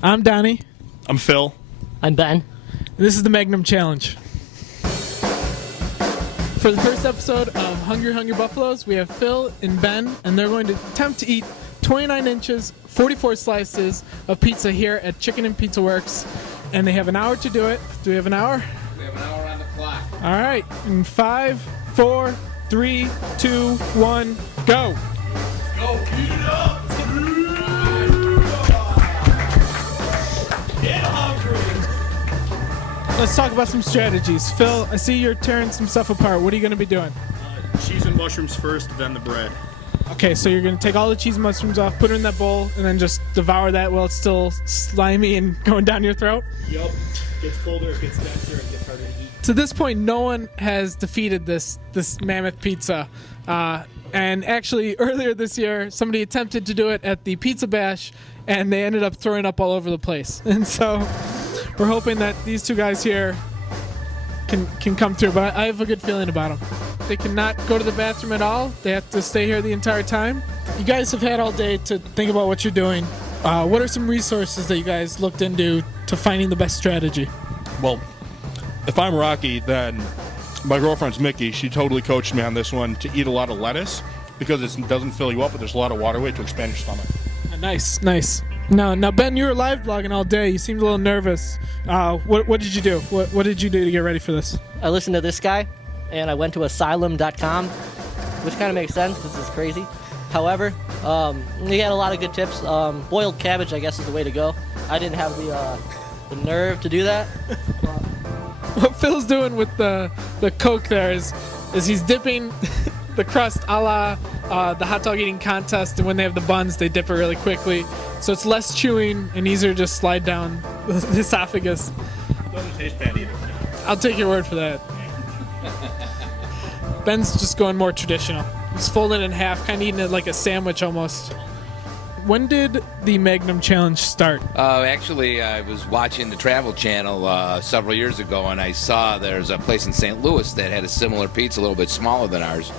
I'm Donnie. I'm Phil. I'm Ben. This is the Magnum Challenge. For the first episode of Hungry Hungry Buffaloes, we have Phil and Ben, and they're going to attempt to eat 29 inches, 44 slices of pizza here at Chicken and Pizza Works, and they have an hour to do it. Do we have an hour? We have an hour on the clock. All right. In 5, 4, 3, 2, 1, go. Go, heat it up! Get hungry! Let's talk about some strategies. Phil, I see you're tearing some stuff apart. What are you going to be doing? Cheese and mushrooms first, then the bread. Okay, so you're going to take all the cheese and mushrooms off, put it in that bowl, and then just devour that while it's still slimy and going down your throat? Yup. Gets colder, it gets denser, and gets harder to eat. To this point, no one has defeated this mammoth pizza. And actually, earlier this year, somebody attempted to do it at the Pizza Bash, and they ended up throwing up all over the place. And so we're hoping that these two guys here can come through, but I have a good feeling about them. They cannot go to the bathroom at all. They have to stay here the entire time. You guys have had all day to think about what you're doing. What are some resources that you guys looked into to finding the best strategy? Well, if I'm Rocky, then my girlfriend's Mickey. She totally coached me on this one to eat a lot of lettuce because it doesn't fill you up, but there's a lot of water weight to expand your stomach. Nice. Now, Ben, you were live blogging all day. You seemed a little nervous. What did you do? What did you do to get ready for this? I listened to this guy, and I went to asylum.com, which kind of makes sense. This is crazy. However, he had a lot of good tips. Boiled cabbage, I guess, is the way to go. I didn't have the nerve to do that. What Phil's doing with the Coke there is he's dipping the crust a la the hot dog eating contest, and when they have the buns, they dip it really quickly. So it's less chewing and easier to just slide down the esophagus. Doesn't taste bad either. I'll take your word for that. Ben's just going more traditional. He's folding it in half, kind of eating it like a sandwich almost. When did the Magnum Challenge start? Actually, I was watching the Travel Channel several years ago, and I saw there's a place in St. Louis that had a similar pizza, a little bit smaller than ours.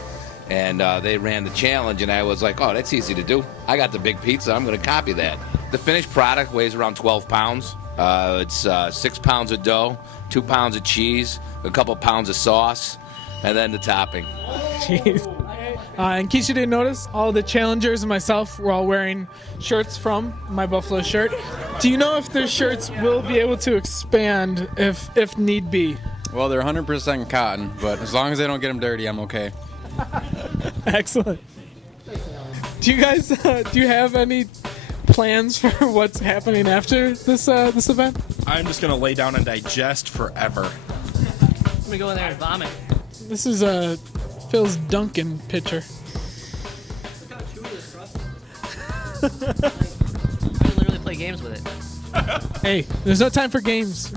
And they ran the challenge, and I was like, oh, that's easy to do. I got the big pizza. I'm going to copy that. The finished product weighs around 12 pounds. It's 6 pounds of dough, 2 pounds of cheese, a couple pounds of sauce, and then the topping. Jeez. In case you didn't notice, all the challengers and myself were all wearing shirts from my Buffalo shirt. Do you know if their shirts will be able to expand if need be? Well, they're 100% cotton, but as long as they don't get them dirty, I'm okay. Excellent. Do you guys do you have any plans for what's happening after this event? I'm just going to lay down and digest forever. I'm going to go in there and vomit. This is Phil's Duncan pitcher. I can literally play games with it. Hey, there's no time for games.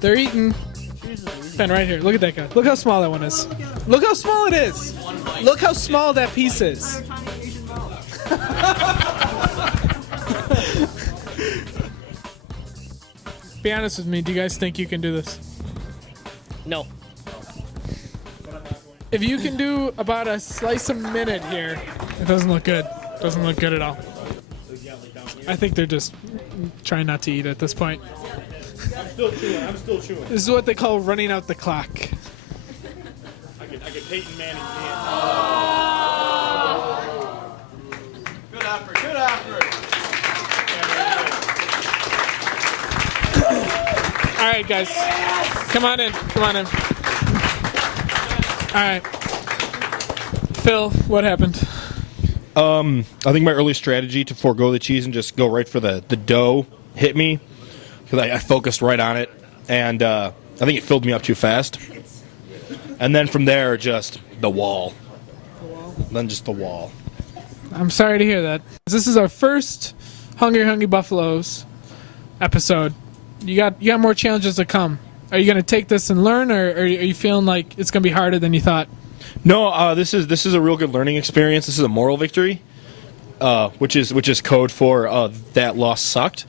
They're eating. Ben, right here. Look at that guy. Look how small that one is. Look how small it is. Look how small that piece is. Be honest with me. Do you guys think you can do this? No. If you can do about a slice a minute here, it doesn't look good. Doesn't look good at all. I think they're just trying not to eat at this point. I'm still chewing. This is what they call running out the clock. I could Peyton Manning Good effort. All right, guys. Come on in. All right. Phil, what happened? I think my early strategy to forego the cheese and just go right for the dough hit me because I focused right on it, and I think it filled me up too fast. And then from there, just the wall. Then just the wall. I'm sorry to hear that. This is our first Hungry Hungry Buffaloes episode. You got more challenges to come. Are you going to take this and learn, or are you feeling like it's going to be harder than you thought? No, this is a real good learning experience. This is a moral victory, which is code for that loss sucked.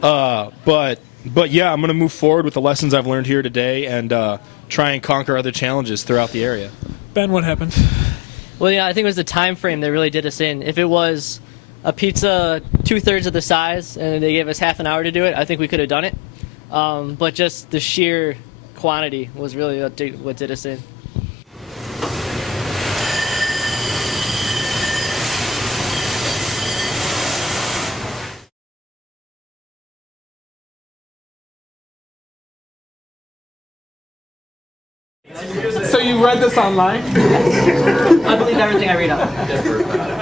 But yeah, I'm going to move forward with the lessons I've learned here today and try and conquer other challenges throughout the area. Ben, what happened? Well, yeah, I think it was the time frame that really did us in. If it was a pizza 2/3 of the size and they gave us half an hour to do it, I think we could have done it. But just the sheer quantity was really what did us in. So you read this online? I believe everything I read up.